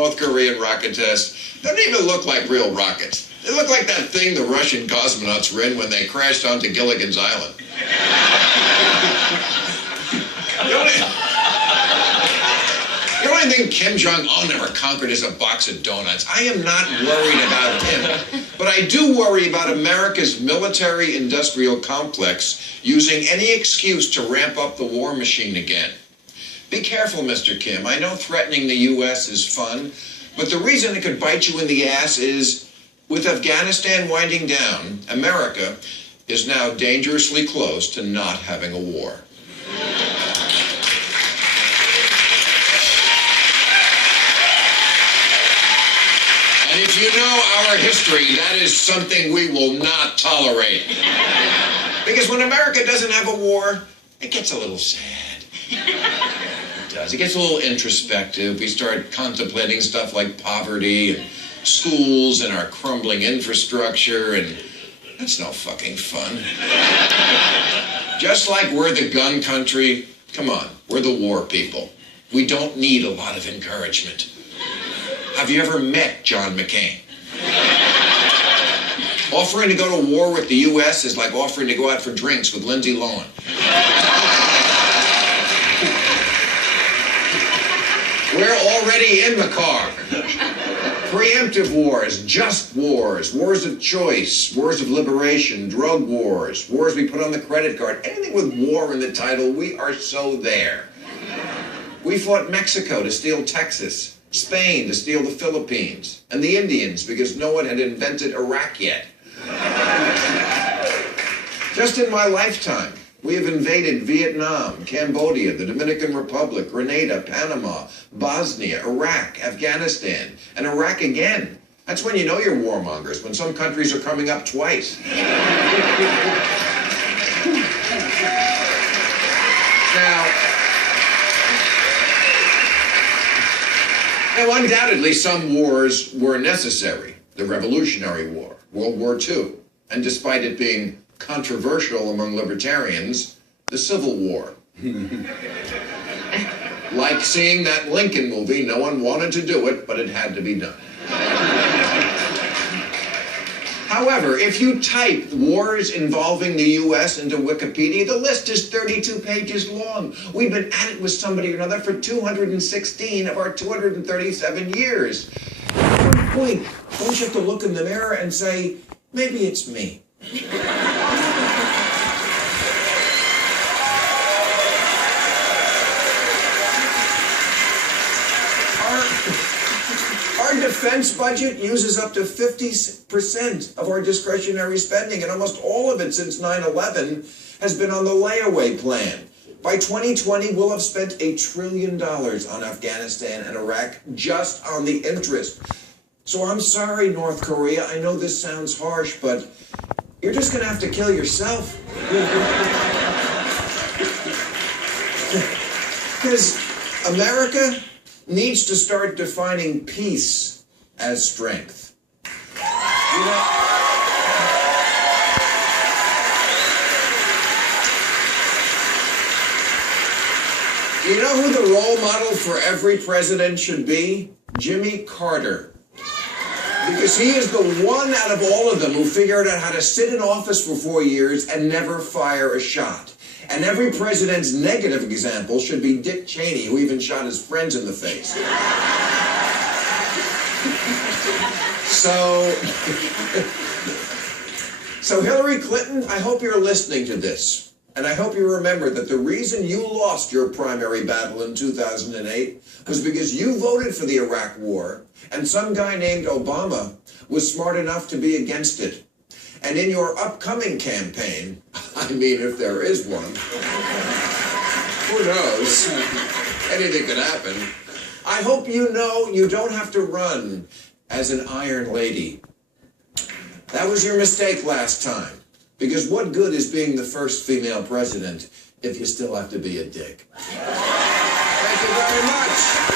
North Korean rocket test don't even look like real rockets. They look like that thing the Russian cosmonauts were in when they crashed onto Gilligan's Island. The only thing Kim Jong-un never conquered is a box of donuts. I am not worried about him, but I do worry about America's military-industrial complex using any excuse to ramp up the war machine again. Be careful, Mr. Kim. I know threatening the U.S. is fun, but the reason it could bite you in the ass is, with Afghanistan winding down, America is now dangerously close to not having a war. And if you know our history, that is something we will not tolerate. Because when America doesn't have a war, it gets a little sad. It does. It gets a little introspective. We start contemplating stuff like poverty and schools and our crumbling infrastructure, and that's no fucking fun. Just like we're the gun country, come on, we're the war people. We don't need a lot of encouragement. Have you ever met John McCain? Offering to go to war with the U.S. is like offering to go out for drinks with Lindsay Lohan. We're already in the car. Preemptive wars, just wars, wars of choice, wars of liberation, drug wars, wars we put on the credit card. Anything with war in the title, we are so there. We fought Mexico to steal Texas, Spain to steal the Philippines, and the Indians because no one had invented Iraq yet. Just in my lifetime, we have invaded Vietnam, Cambodia, the Dominican Republic, Grenada, Panama, Bosnia, Iraq, Afghanistan, and Iraq again. That's when you know you're warmongers, when some countries are coming up twice. Now, undoubtedly, some wars were necessary. The Revolutionary War, World War II, and despite it being controversial among libertarians, the Civil War. Like seeing that Lincoln movie, no one wanted to do it, but it had to be done. However, if you type wars involving the U.S. into Wikipedia, the list is 32 pages long. We've been at it with somebody or another for 216 of our 237 years. At one point, don't you have to look in the mirror and say, maybe it's me? Our defense budget uses up to 50% of our discretionary spending, and almost all of it since 9/11 has been on the layaway plan. By 2020, we'll have spent $1 trillion on Afghanistan and Iraq just on the interest. So I'm sorry, North Korea, I know this sounds harsh, but you're just going to have to kill yourself. Because America needs to start defining peace as strength. You know who the role model for every president should be? Jimmy Carter. Because he is the one out of all of them who figured out how to sit in office for 4 years and never fire a shot. And every president's negative example should be Dick Cheney, who even shot his friends in the face. So Hillary Clinton, I hope you're listening to this. And I hope you remember that the reason you lost your primary battle in 2008 was because you voted for the Iraq War, and some guy named Obama was smart enough to be against it. And in your upcoming campaign, I mean, if there is one, who knows? Anything could happen. I hope you know you don't have to run as an iron lady. That was your mistake last time. Because what good is being the first female president if you still have to be a dick? Thank you very much.